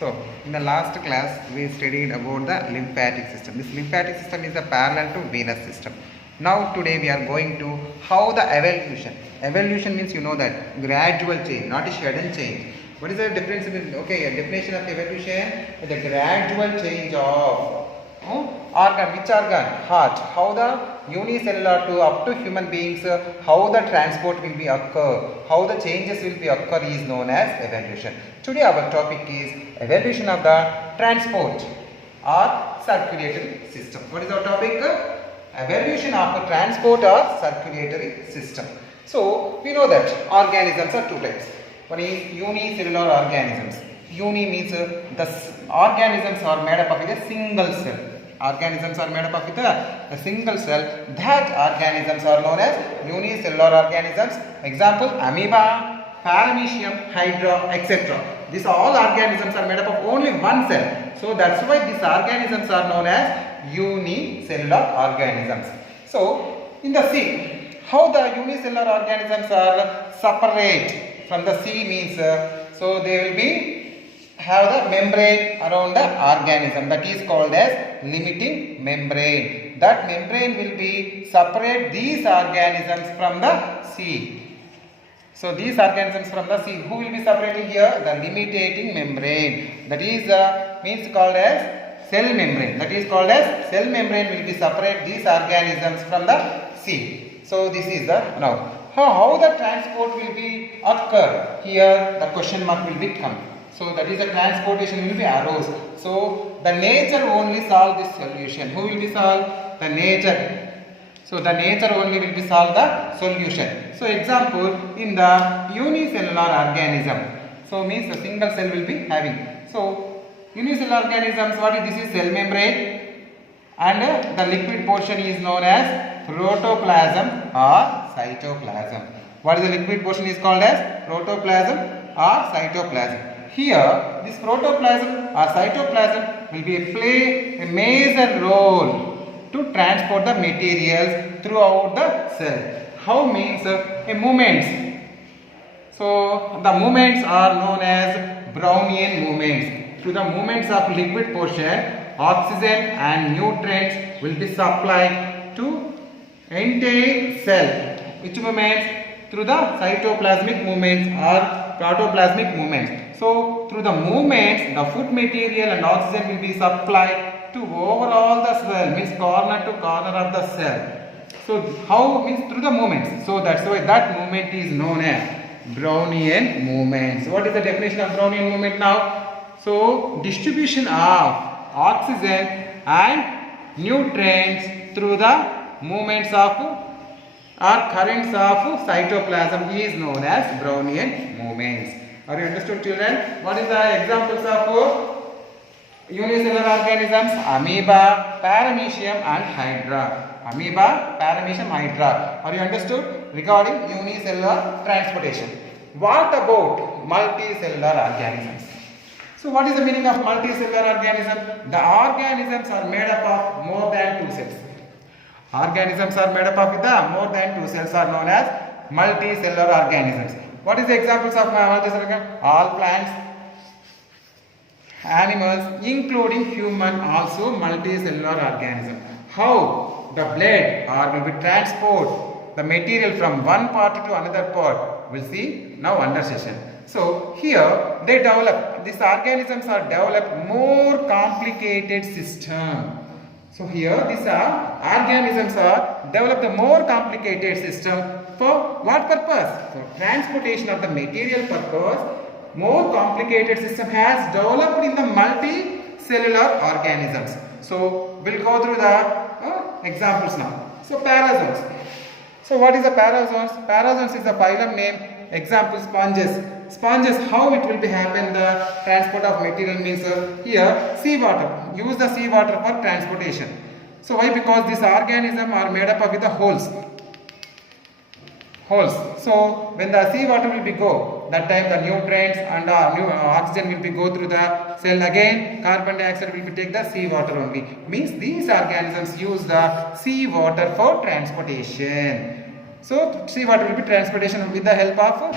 So, in the last class, we studied about the lymphatic system. This lymphatic system is a parallel to venous system. Now, today we are going to how the evolution. Evolution means you know that gradual change, not a sudden change. What is the difference? Okay, a definition of evolution: the gradual change of organ. Which organ? Heart. How the unicellular to up to human beings, how the transport will be occur, how the changes will be occur is known as evolution. Today our topic is evolution of the transport or circulatory system. What is our topic? Evolution of the transport or circulatory system. So we know that organisms are two types. One is unicellular organisms. Uni means the organisms are made up of a single cell. Organisms are made up of a single cell. That organisms are known as unicellular organisms. Example: amoeba, paramecium, hydra, etc. These all organisms are made up of only one cell. So that's why these organisms are known as unicellular organisms. So in the sea, how the unicellular organisms are separate from the sea means so they will be have the membrane around the organism, that is called as limiting membrane. That membrane will be separate these organisms from the sea. So these organisms from the sea, who will be separating here? The limiting membrane. That is means called as cell membrane. That is called as cell membrane will be separate these organisms from the sea. So this is the now. How the transport will be occur? Here the question mark will become. So that is the transportation will be arose. So the nature only solve this solution. Who will be solve? The nature. So the nature only will be solve the solution. So example, in the unicellular organism. So means a single cell will be having. So unicellular organisms, what is this? Is cell membrane, and the liquid portion is known as protoplasm or cytoplasm. What is the liquid portion is called as protoplasm or cytoplasm. Here, this protoplasm or cytoplasm will be play a major role to transport the materials throughout the cell. How means a movements. So the movements are known as Brownian movements. Through the movements of liquid portion, oxygen and nutrients will be supplied to entire cell. Which movements? Through the cytoplasmic movements or protoplasmic movements. So through the movements, the food material and oxygen will be supplied to overall the cell, means corner to corner of the cell. So how means through the movements. So that's why that movement is known as Brownian movements. What is the definition of Brownian movement now? So distribution of oxygen and nutrients through the movements of or currents of cytoplasm is known as Brownian movements. Are you understood, children? What is the examples of unicellular organisms? Amoeba, paramecium and hydra. Amoeba, paramecium, hydra. Are you understood regarding unicellular transportation? What about multicellular organisms? So what is the meaning of multicellular organism? The organisms are made up of more than two cells. Organisms are made up of more than two cells are known as multicellular organisms. What is the examples of multicellular organisms? All plants, animals, including human, also multicellular organism. How the blood will be transport the material from one part to another part, we'll see now under session. So here they develop, these organisms are developed more complicated system. So here these organisms are developed a more complicated system. For what purpose? For transportation of the material purpose. More complicated system has developed in the multicellular organisms. So we'll go through the examples now. So parazoans. So what is the parazoans? Parazoans is a phylum name. Example: sponges. Sponges, how it will be happen the transport of material means here seawater. Use the seawater for transportation. So why? Because these organisms are made up of with the holes. So when the seawater will be go, that time the nutrients and oxygen will be go through the cell. Again carbon dioxide will be take the seawater only. Means these organisms use the seawater for transportation. So seawater will be transportation with the help of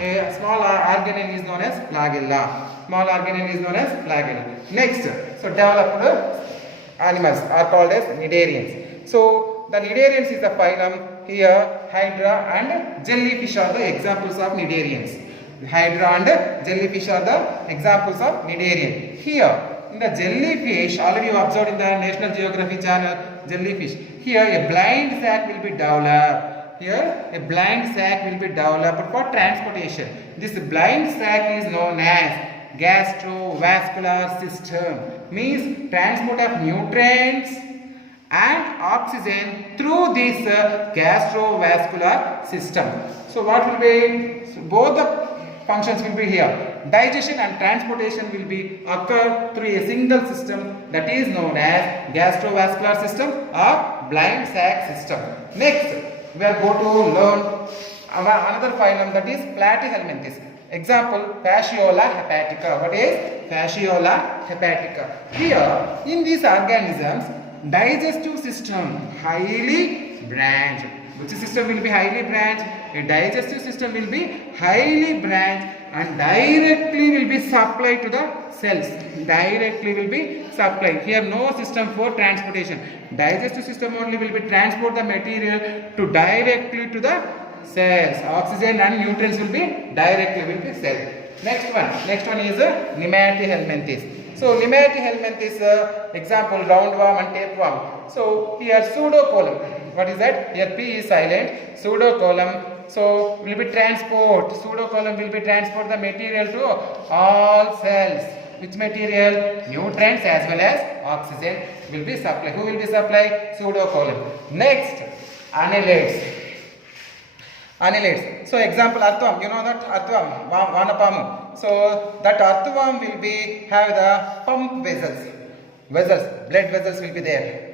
A small organelle is known as flagella. Small organelle is known as flagella. Next, so developed animals are called as cnidarians. So the cnidarians is the phylum. Here hydra and jellyfish are the examples of cnidarians. Hydra and jellyfish are the examples of cnidarian. Here in the jellyfish, already you observed in the National Geography channel, jellyfish. Here a blind sac will be developed. Here a blind sac will be developed for transportation. This blind sac is known as gastrovascular system, means transport of nutrients and oxygen through this gastrovascular system. So what will be, so both the functions will be here. Digestion and transportation will be occur through a single system, that is known as gastrovascular system or blind sac system. Next, we are going to learn another phylum, that is Platyhelminthes. Example, Fasciola hepatica. What is Fasciola hepatica? Here in these organisms, digestive system highly branched. Which system will be highly branched? A digestive system will be highly branched and directly will be supplied to the cells. Directly will be supplied. Here no system for transportation. Digestive system only will be transport the material to directly to the cells. Oxygen and nutrients will be directly will be cell. Next one is Nematohelminthes. So Nematohelminthes example, roundworm and tapeworm. So here pseudocolum. What is that? Here P is silent. Pseudocolum. So will be transport. Pseudocolum will be transport the material to all cells. Which material? Nutrients as well as oxygen will be supplied. Who will be supplied? Pseudocolum. Next, annelids. Annelids. So example, earthworm. You know that earthworm, vanapamu. So that earthworm will be have the pump vessels. Blood vessels will be there.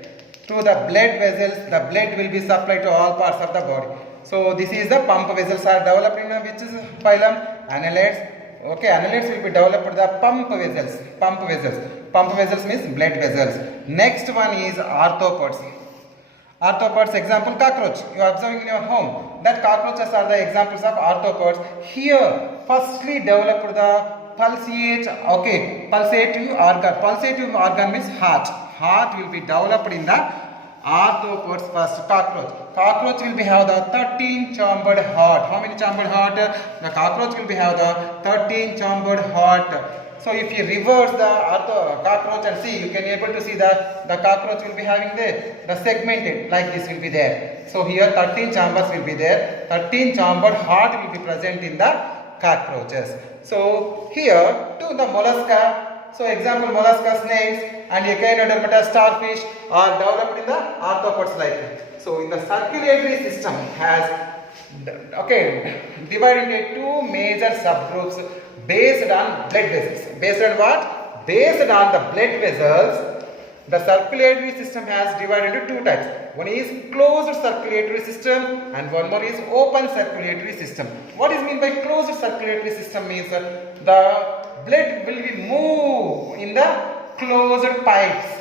Through the blood vessels, the blood will be supplied to all parts of the body. So this is the pump vessels are developed in which is phylum? Annelids. Okay, annelids will be developed the pump vessels. Pump vessels means blood vessels. Next one is arthropods. Arthropods, example, cockroach. You are observing in your home that cockroaches are the examples of arthropods. Here, firstly developed the pulsative organ. Pulsative organ means heart. Heart will be developed in the arthropods first. Cockroach will be have the 13 chambered heart. How many chambered heart? The cockroach will be have the 13 chambered heart. So if you reverse the cockroach and see, you can able to see the cockroach will be having the segmented like this will be there. So here 13 chambers will be there. 13 chambered heart will be present in the cockroaches. So here to the mollusca. So example, mollusca, snakes and Echinodermata starfish are developed in the arthropods like. So in the circulatory system has divided into two major subgroups based on blood vessels. Based on what? Based on the blood vessels, the circulatory system has divided into two types. One is closed circulatory system and one more is open circulatory system. What is mean by closed circulatory system means the blood will be moved in the closed pipes.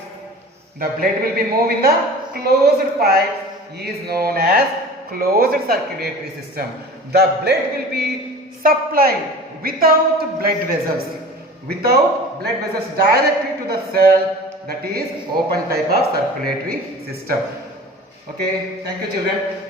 The blood will be moved in the closed pipes is known as closed circulatory system. The blood will be supplied without blood vessels. Without blood vessels directly to the cell, that is open type of circulatory system. Okay, thank you children.